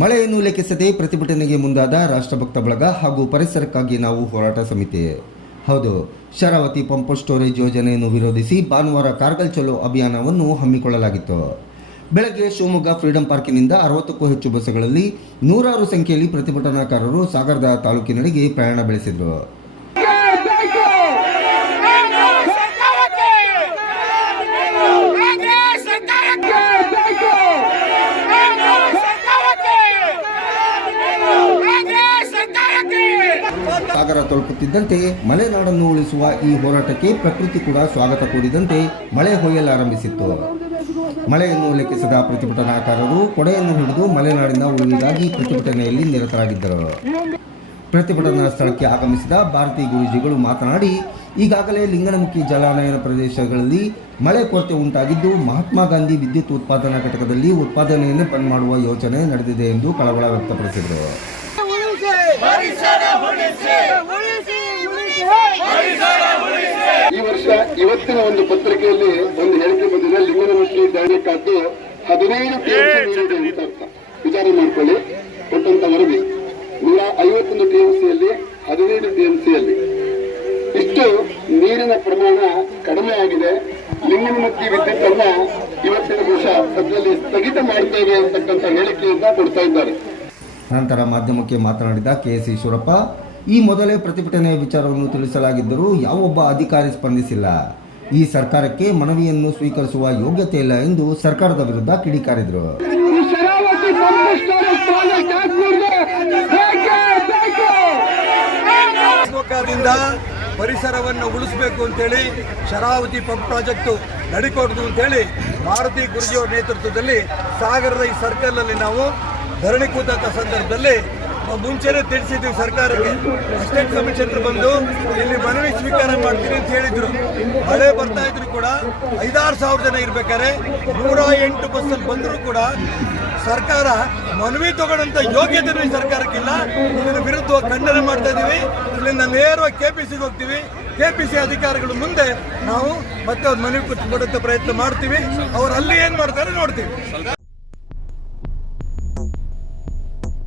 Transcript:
ಮಳೆಯನ್ನು ಲೆಕ್ಕಿಸದೆ ಪ್ರತಿಭಟನೆಗೆ ಮುಂದಾದ ರಾಷ್ಟ್ರಭಕ್ತ ಬಳಗ ಹಾಗೂ ಪರಿಸರಕ್ಕಾಗಿ ನಾವು ಹೋರಾಟ ಸಮಿತಿ. ಹೌದು, ಶರಾವತಿ ಪಂಪ್ ಸ್ಟೋರೇಜ್ ಯೋಜನೆಯನ್ನು ವಿರೋಧಿಸಿ ಭಾನುವಾರ ಕಾರ್ಗಲ್ ಚಲೋ ಅಭಿಯಾನವನ್ನು ಹಮ್ಮಿಕೊಳ್ಳಲಾಗಿತ್ತು. ಬೆಳಗ್ಗೆ ಶಿವಮೊಗ್ಗ ಫ್ರೀಡಂ ಪಾರ್ಕಿನಿಂದ 60ಕ್ಕೂ ಹೆಚ್ಚು ಬಸ್ಸುಗಳಲ್ಲಿ ನೂರಾರು ಸಂಖ್ಯೆಯಲ್ಲಿ ಪ್ರತಿಭಟನಾಕಾರರು ಸಾಗರದ ತಾಲೂಕಿನೆಡೆಗೆ ಪ್ರಯಾಣ ಬೆಳೆಸಿದರು. ಸಾಗರ ತಲುಪುತ್ತಿದ್ದಂತೆ ಮಲೆನಾಡನ್ನು ಉಳಿಸುವ ಈ ಹೋರಾಟಕ್ಕೆ ಪ್ರಕೃತಿ ಕೂಡ ಸ್ವಾಗತ ಕೋರಿದಂತೆ ಮಳೆ ಹೊಯ್ಯಲಾರಂಭಿಸಿತ್ತು. ಮಳೆಯನ್ನು ಲೆಕ್ಕಿಸದ ಪ್ರತಿಭಟನಾಕಾರರು ಕೊಡೆಯನ್ನು ಹಿಡಿದು ಮಲೆನಾಡಿನ ಉಳಿವಿಗಾಗಿ ಪ್ರತಿಭಟನೆಯಲ್ಲಿ ನಿರತರಾಗಿದ್ದರು. ಪ್ರತಿಭಟನಾ ಸ್ಥಳಕ್ಕೆ ಆಗಮಿಸಿದ ಭಾರತೀ ಗುರೂಜಿಗಳು ಮಾತನಾಡಿ, ಈಗಾಗಲೇ ಲಿಂಗನಮುಖಿ ಜಲಾನಯನ ಪ್ರದೇಶಗಳಲ್ಲಿ ಮಳೆ ಕೊರತೆ ಉಂಟಾಗಿದ್ದು ಮಹಾತ್ಮ ಗಾಂಧಿ ವಿದ್ಯುತ್ ಉತ್ಪಾದನಾ ಘಟಕದಲ್ಲಿ ಉತ್ಪಾದನೆಯನ್ನು ಬಂದ್ ಮಾಡುವ ಯೋಚನೆ ನಡೆದಿದೆ ಎಂದು ಕಳವಳ ವ್ಯಕ್ತಪಡಿಸಿದರು. ಈ ವರ್ಷ ಇವತ್ತಿನ ಒಂದು ಪತ್ರಿಕೆಯಲ್ಲಿ ಒಂದು ಹೇಳಿಕೆ ಬಂದಿದೆ. ಲಿಂಗನಮುಖಿ ಡ್ಯಾಮ್ಗೆ 15 ಟಿಎಂಸಿ ನೀರಿದೆ ಅಂತ ವಿಚಾರ ಮಾಡಿಕೊಳ್ಳಿ. ಕೊಟ್ಟಂತ ವರದಿ 151 ಟಿಎಂಸಿಯಲ್ಲಿ 15 ಟಿಎಂಸಿಯಲ್ಲಿ ಇಷ್ಟು ನೀರಿನ ಪ್ರಮಾಣ ಕಡಿಮೆ ಆಗಿದೆ. ಲಿಂಗನಮುಖಿ ವಿದ್ಯುತ್ ಅನ್ನ ಇವತ್ತಿನ ವರ್ಷ ಸದ್ಯದಲ್ಲಿ ಸ್ಥಗಿತ ಮಾಡ್ತೇವೆ ಅಂತಕ್ಕಂಥ ಹೇಳಿಕೆಯಿಂದ ಕೊಡ್ತಾ ಇದ್ದಾರೆ. ನಂತರ ಮಾಧ್ಯಮಕ್ಕೆ ಮಾತನಾಡಿದ ಕೆಎಸ್ ಈಶ್ವರಪ್ಪ, ಈ ಮೊದಲೇ ಪ್ರತಿಭಟನೆಯ ವಿಚಾರವನ್ನು ತಿಳಿಸಲಾಗಿದ್ದರೂ ಯಾವೊಬ್ಬ ಅಧಿಕಾರಿ ಸ್ಪಂದಿಸಿಲ್ಲ. ಈ ಸರ್ಕಾರಕ್ಕೆ ಮನವಿಯನ್ನು ಸ್ವೀಕರಿಸುವ ಯೋಗ್ಯತೆ ಇಲ್ಲ ಎಂದು ಸರ್ಕಾರದ ವಿರುದ್ಧ ಕಿಡಿಕಾರಿದರು. ಸರ್ಕಾರದಿಂದ ಪರಿಸರವನ್ನು ಉಳಿಸಬೇಕು ಅಂತೇಳಿ ಶರಾವತಿ ಪಂಪ್ ಪ್ರಾಜೆಕ್ಟ್ ನಡೆಕೊಡುದು ಅಂತೇಳಿ ಭಾರತೀ ಗುರೂಜಿಯವರ ನೇತೃತ್ವದಲ್ಲಿ ಸಾಗರದ ಈ ಸರ್ಕಲ್ ಅಲ್ಲಿ ನಾವು ಧರಣಿ ಕೂತಂತ ಸಂದರ್ಭದಲ್ಲಿ ಮುಂಚೆನೆ ತಿಳಿಸಿದ್ವಿ ಸರ್ಕಾರಕ್ಕೆ. ಅಸಿಸ್ಟೆಂಟ್ ಕಮಿಷನರ್ ಬಂದು ಇಲ್ಲಿ ಮನವಿ ಸ್ವೀಕಾರ ಮಾಡ್ತೀನಿ ಅಂತ ಹೇಳಿದ್ರು. ಮಳೆ ಬರ್ತಾ ಇದ್ರು ಕೂಡ 5-6 ಸಾವಿರ ಜನ ಇರ್ಬೇಕಾದ್ರೆ 108 ಬಸ್ಸಲ್ಲಿ ಬಂದರೂ ಕೂಡ ಸರ್ಕಾರ ಮನವಿ ತಗೊಳ್ಳೋಂಥ ಯೋಗ್ಯತೆ ಈ ಸರ್ಕಾರಕ್ಕಿಲ್ಲ. ಇದರ ವಿರುದ್ಧ ಖಂಡನೆ ಮಾಡ್ತಾ ಇದೀವಿ. ಇಲ್ಲಿಂದ ನೇರವಾಗಿ ಕೆಪಿಸಿಗೆ ಹೋಗ್ತೀವಿ. ಕೆಪಿಸಿ ಅಧಿಕಾರಿಗಳು ಮುಂದೆ ನಾವು ಮತ್ತೆ ಅವ್ರ ಮನವಿ ಕೊಡುವಂಥ ಪ್ರಯತ್ನ ಮಾಡ್ತೀವಿ. ಅವ್ರು ಅಲ್ಲಿ ಏನ್ ಮಾಡ್ತಾರೆ ನೋಡ್ತೀವಿ.